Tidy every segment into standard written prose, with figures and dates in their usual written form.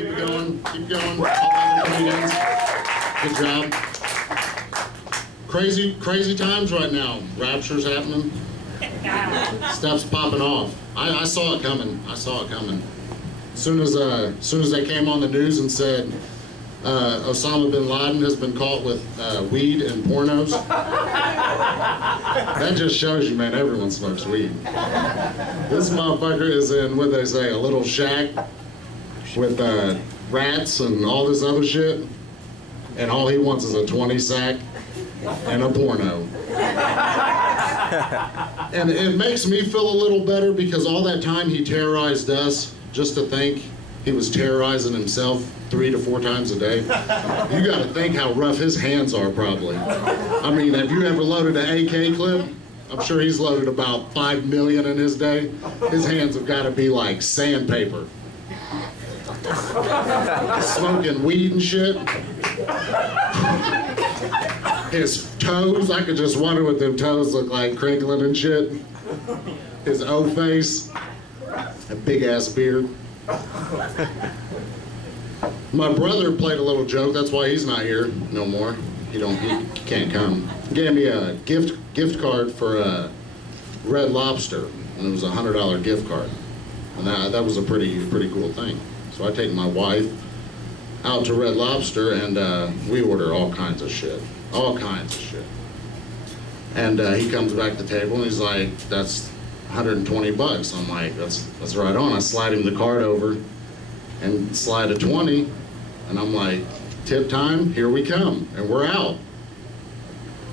Keep it going. Keep going. All the comedians. Good job. Crazy times right now. Rapture's happening. Stuff's popping off. I saw it coming. I saw it coming. As soon as they came on the news and said Osama bin Laden has been caught with weed and pornos, that just shows you, man, everyone smokes weed. This motherfucker is in, what they say, a little shack with rats and all this other shit, and all he wants is a 20 sack and a porno. And it makes me feel a little better because all that time he terrorized us, just to think he was terrorizing himself 3 to 4 times a day. You gotta think how rough his hands are probably. I mean, have you ever loaded an AK clip? I'm sure he's loaded about 5 million in his day. His hands have gotta be like sandpaper. Smoking weed and shit. His toes, I could just wonder what them toes look like, crinkling and shit. His O face, a big ass beard. My brother played a little joke, that's why he's not here no more. He can't come. He gave me a gift card for Red Lobster, and it was a $100 gift card. And that was a pretty cool thing. So I take my wife out to Red Lobster and we order all kinds of shit. All kinds of shit. And he comes back to the table and he's like, that's 120 bucks. I'm like, that's right on. I slide him the card over and slide a 20, and I'm like, tip time, here we come, and we're out.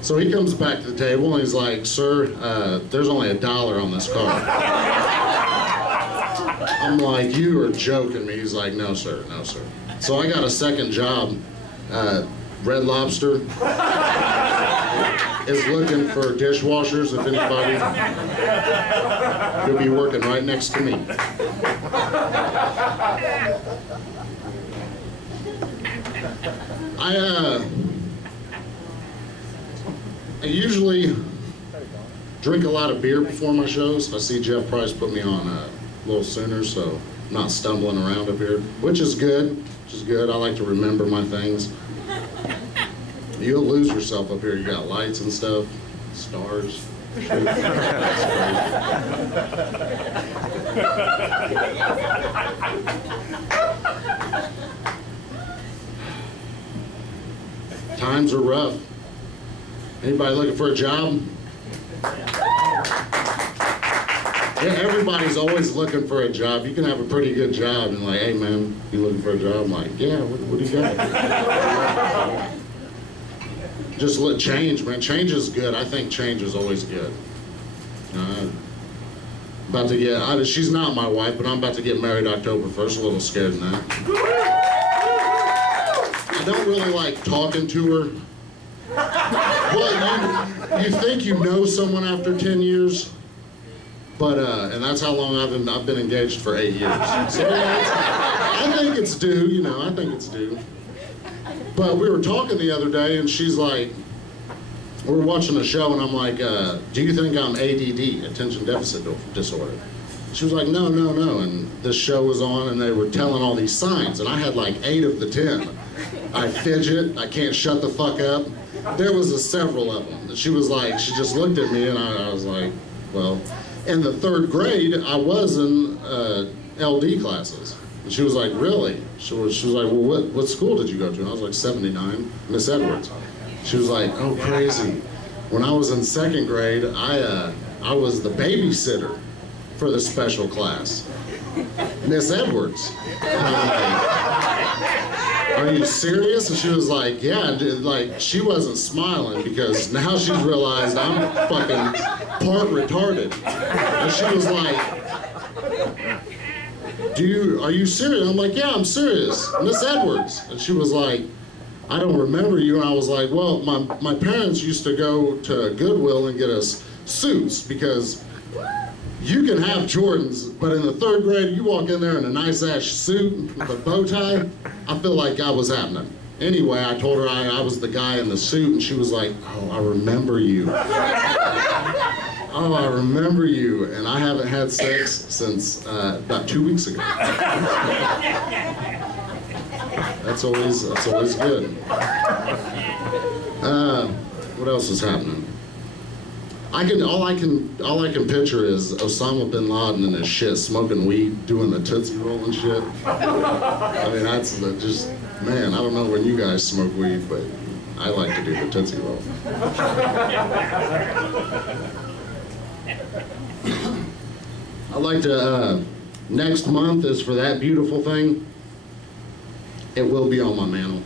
So he comes back to the table and he's like, sir, there's only $1 on this card. I'm like, you are joking me. He's like, no sir, no sir. So I got a second job. Red Lobster is looking for dishwashers, if anybody. You'll be working right next to me. I usually drink a lot of beer before my shows. I see Jeff Price put me on a little sooner, so I'm not stumbling around up here, which is good. I like to remember my things. You'll lose yourself up here. You got lights and stuff, stars. Times are rough. Anybody looking for a job? Yeah, everybody's always looking for a job. You can have a pretty good job and like, hey man, you looking for a job? I'm like, yeah, what do you got? Just let change, man. Change is good. I think change is always good. About to get, she's not my wife, but I'm about to get married October 1st. A little scared in that. I don't really like talking to her. Well, you think you know someone after 10 years, but and that's how long I've been engaged for 8 years. So I think it's due, you know. I think it's due. But we were talking the other day, and she's like, we were watching a show, and I'm like, do you think I'm ADD, attention deficit disorder? She was like, no, no, no. And this show was on, and they were telling all these signs, and I had like 8 of the 10. I fidget, I can't shut the fuck up. There was several of them. She was like, she just looked at me, and I was like, well, in the 3rd grade, I was in LD classes. And she was like, really? She was like, well, what school did you go to? And I was like, 79, Miss Edwards. She was like, oh, crazy. When I was in 2nd grade, I was the babysitter for the special class, Miss Edwards. And I'm like, are you serious? And she was like, yeah, like, she wasn't smiling because now she's realized I'm fucking part retarded. And she was like, are you serious? I'm like, yeah, I'm serious, Miss Edwards. And she was like, I don't remember you. And I was like, well, my parents used to go to Goodwill and get us suits because you can have Jordans, but in the 3rd grade, you walk in there in a nice ass suit with a bow tie, I feel like I was happening. Anyway, I told her I was the guy in the suit, and she was like, oh, I remember you. Oh, I remember you. And I haven't had sex since about 2 weeks ago. That's always good. What else is happening? All I can picture is Osama bin Laden and his shit, smoking weed, doing the Tootsie Roll and shit. I mean, that's just, man, I don't know when you guys smoke weed, but I like to do the Tootsie Roll. I'd like to, next month is for that beautiful thing. It will be on my mantle.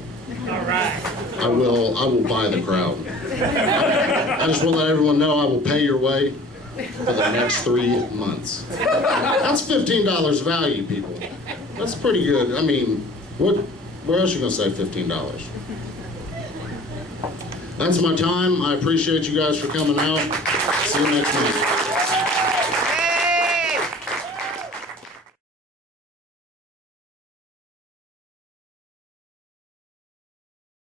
All right. I will buy the crowd. I just want to let everyone know I will pay your way for the next 3 months. That's $15 value, people. That's pretty good. I mean, where else are you going to save $15? That's my time. I appreciate you guys for coming out. See you next month.